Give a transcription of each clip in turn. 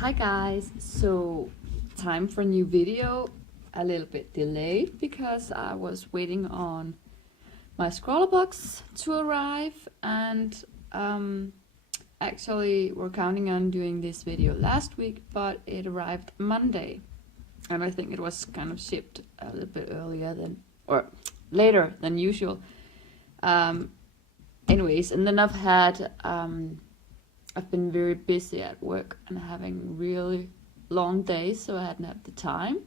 Hi guys, so time for a new video, a little bit delayed because I was waiting on my Scrawlrbox to arrive, and actually we're counting on doing this video last week, but it arrived Monday, and I think it was kind of shipped a little bit earlier than, or later than usual. Anyways, and then I've been very busy at work and having really long days, so I hadn't had the time.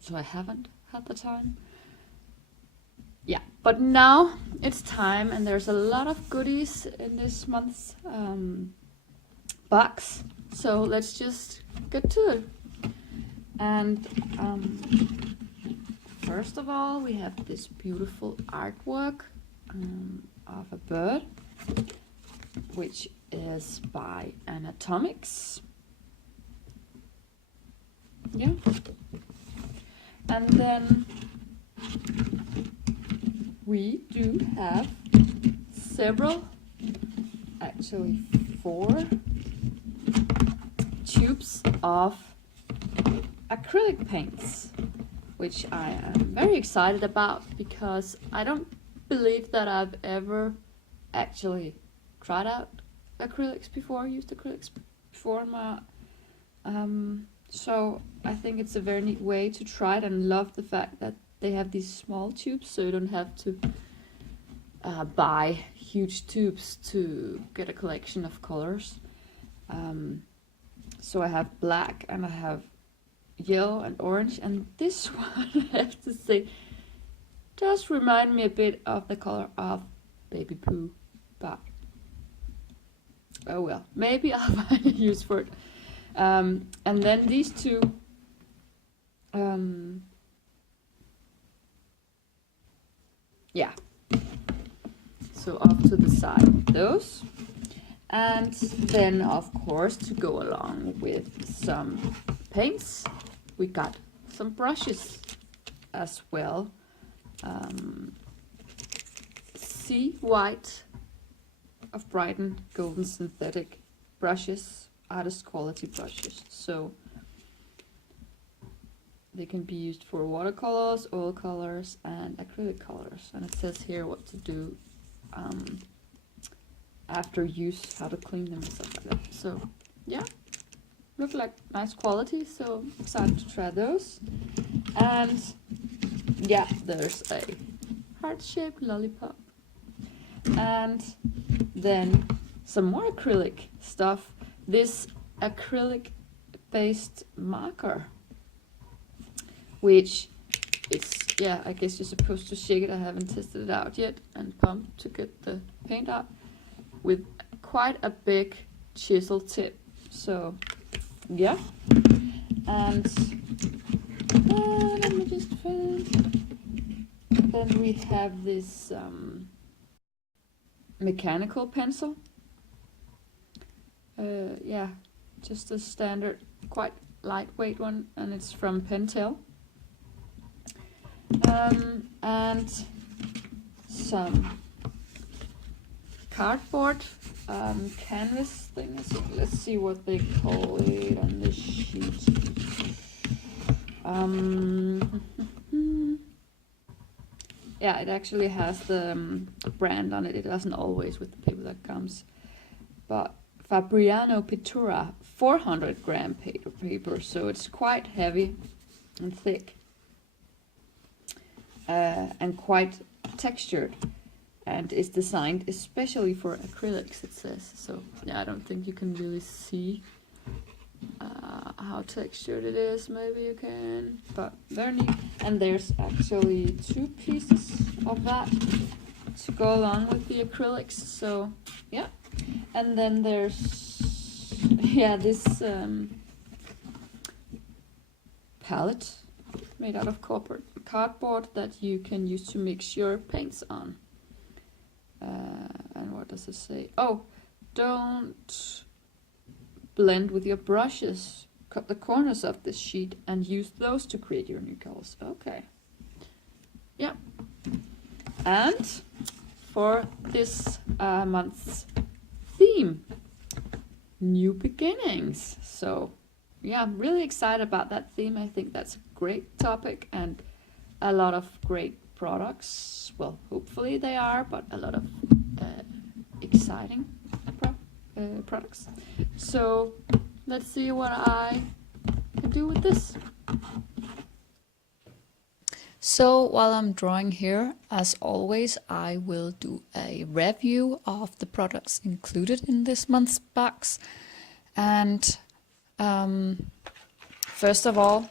So I haven't had the time. Yeah, but now it's time, and there's a lot of goodies in this month's box. So let's just get to it. And first of all, we have this beautiful artwork of a bird, which is by Anatomics. Yeah. And then we do have several, actually 4 tubes of acrylic paints, which I am very excited about because I don't believe that I've ever actually tried out acrylics before, used acrylics before in my so I think it's a very neat way to try it, and love the fact that they have these small tubes, so you don't have to buy huge tubes to get a collection of colors. So I have black and I have yellow and orange, and this one, I have to say, does remind me a bit of the color of baby poo, but oh well, maybe I'll find a use for it. And then these two yeah, so off to the side those, and then of course, to go along with some paints, we got some brushes as well. Sea White of Brighton Golden Synthetic brushes, artist quality brushes, so they can be used for watercolors, oil colors, and acrylic colors. And it says here what to do after use, how to clean them and stuff like that. So yeah, look like nice quality, so excited to try those. And yeah, there's a heart-shaped lollipop, and then some more acrylic stuff. This acrylic based marker, which it's, yeah, I guess you're supposed to shake it. I haven't tested it out yet, and pumped to get the paint out, with quite a big chisel tip. So yeah, and let me just find. Then we have this mechanical pencil. Yeah, just a standard, quite lightweight one, and it's from Pentel. And some cardboard canvas things. Let's see what they call it on this sheet. Yeah, it actually has the brand on it. It doesn't always with the paper that comes, but Fabriano Pittura 400 gram paper, so it's quite heavy and thick, and quite textured, and is designed especially for acrylics, it says. So yeah, I don't think you can really see how textured it is. Maybe you can, but very neat. And there's actually 2 pieces of that to go along with the acrylics, so yeah. And then there's, yeah, this palette made out of cardboard that you can use to mix your paints on. And what does it say? Oh, don't blend with your brushes. Cut the corners of this sheet and use those to create your new colors. Okay. Yeah. And for this month's theme, new beginnings. So yeah, I'm really excited about that theme. I think that's a great topic and a lot of great products. Well, hopefully they are, but a lot of exciting products. So let's see what I can do with this. So while I'm drawing here, as always, I will do a review of the products included in this month's box. And first of all,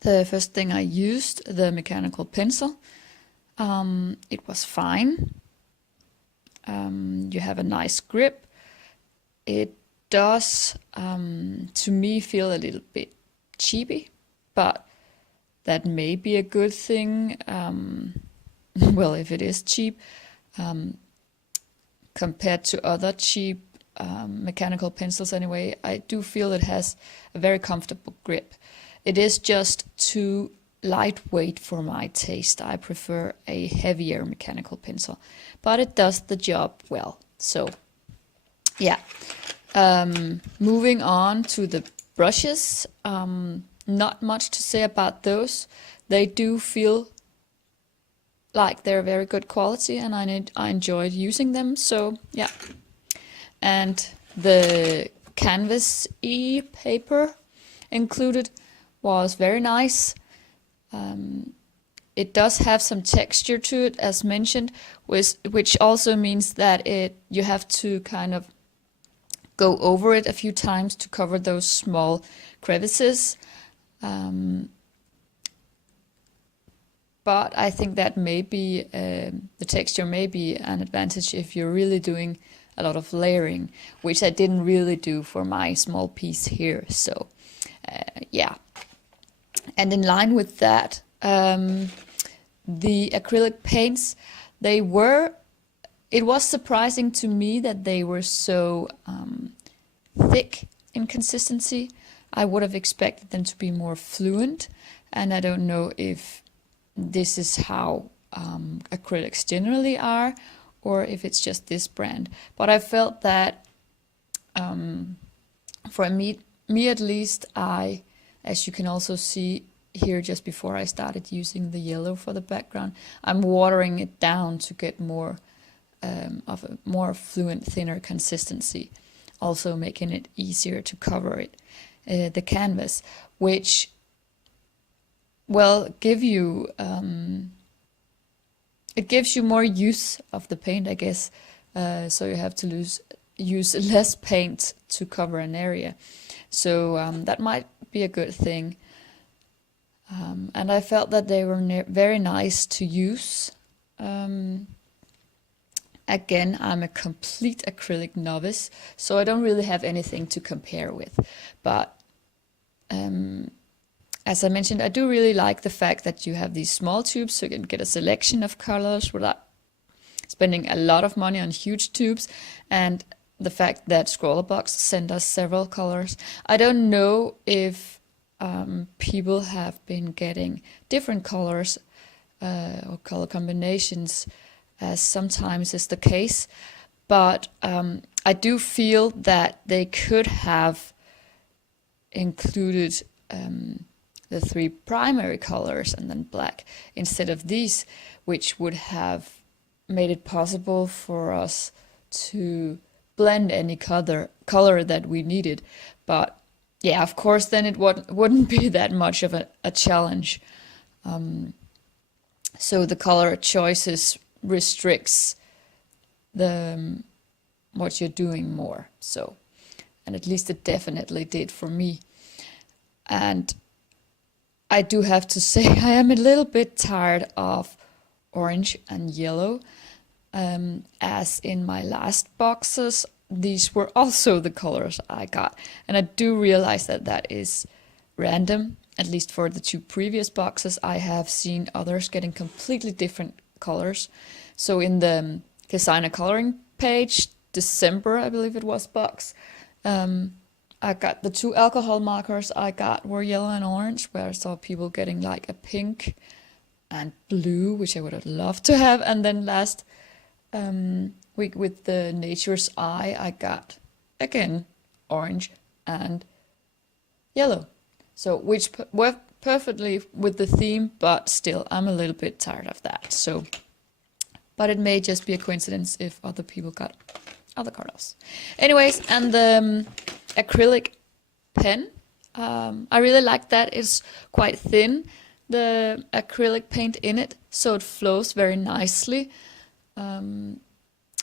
the first thing I used, the mechanical pencil. It was fine. You have a nice grip. It does, to me, feel a little bit cheapy, but that may be a good thing. Well, if it is cheap, compared to other cheap mechanical pencils anyway, I do feel it has a very comfortable grip. It is just too lightweight for my taste. I prefer a heavier mechanical pencil, but it does the job well. So yeah, moving on to the brushes. Not much to say about those. They do feel like they're very good quality, and I enjoyed using them. So yeah, and the canvas paper included was very nice. It does have some texture to it, as mentioned, which also means that you have to kind of go over it a few times to cover those small crevices. But I think that maybe the texture may be an advantage if you're really doing a lot of layering, which I didn't really do for my small piece here. So yeah. And in line with that, the acrylic paints, it was surprising to me that they were so thick in consistency. I would have expected them to be more fluent, and I don't know if this is how acrylics generally are, or if it's just this brand. But I felt that, for me at least, as you can also see here just before I started using the yellow for the background, I'm watering it down to get more of a more fluent, thinner consistency, also making it easier to cover it. The canvas, which will give you, it gives you more use of the paint, I guess. So you have to use less paint to cover an area. So that might be a good thing. And I felt that they were very nice to use. Again, I'm a complete acrylic novice, so I don't really have anything to compare with. But as I mentioned, I do really like the fact that you have these small tubes, so you can get a selection of colors without spending a lot of money on huge tubes. And the fact that Scrawlrbox sent us several colors. I don't know if people have been getting different colors or color combinations, as sometimes is the case, but I do feel that they could have included the 3 primary colors and then black instead of these, which would have made it possible for us to blend any color that we needed. But yeah, of course, then it wouldn't be that much of a challenge. So the color choices restricts what you're doing more. So, and at least it definitely did for me. And I do have to say I am a little bit tired of orange and yellow. As in my last boxes, these were also the colors I got. And I do realize that that is random, at least for the 2 previous boxes. I have seen others getting completely different colors. So in the designer coloring page, December, I believe it was, box, I got the 2 alcohol markers I got were yellow and orange, where I saw people getting like a pink and blue, which I would have loved to have. And then last week with the Nature's Eye, I got again, orange and yellow. So which work perfectly with the theme, but still I'm a little bit tired of that. So, but it may just be a coincidence if other people got other colors. Anyways, and the acrylic pen, I really like that. It's quite thin, the acrylic paint in it, so it flows very nicely, and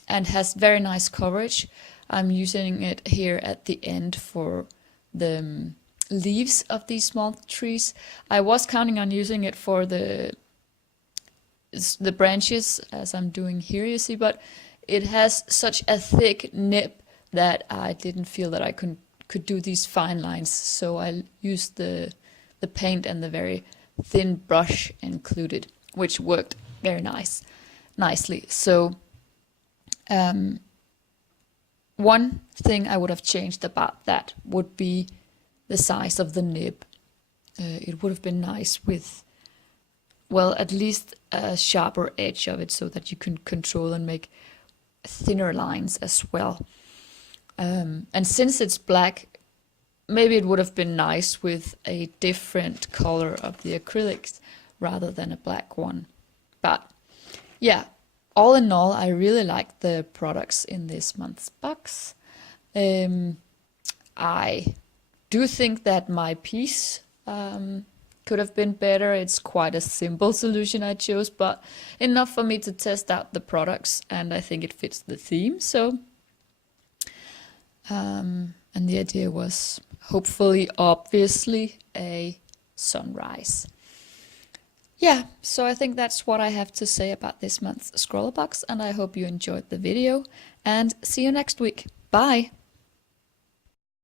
has very nice coverage. I'm using it here at the end for the leaves of these small trees. I was counting on using it for the branches, as I'm doing here, you see, but it has such a thick nib that I didn't feel that I could do these fine lines, so I used the paint and the very thin brush included, which worked very nicely. So one thing I would have changed about that would be the size of the nib. It would have been nice with, well, at least a sharper edge of it so that you can control and make thinner lines as well. And since it's black, maybe it would have been nice with a different color of the acrylics rather than a black one. But yeah, all in all, I really like the products in this month's box. I do think that my piece could have been better. It's quite a simple solution I chose, but enough for me to test out the products, and I think it fits the theme. So, and the idea was hopefully, obviously, a sunrise. Yeah, so I think that's what I have to say about this month's Scrawlrbox, and I hope you enjoyed the video, and see you next week. Bye!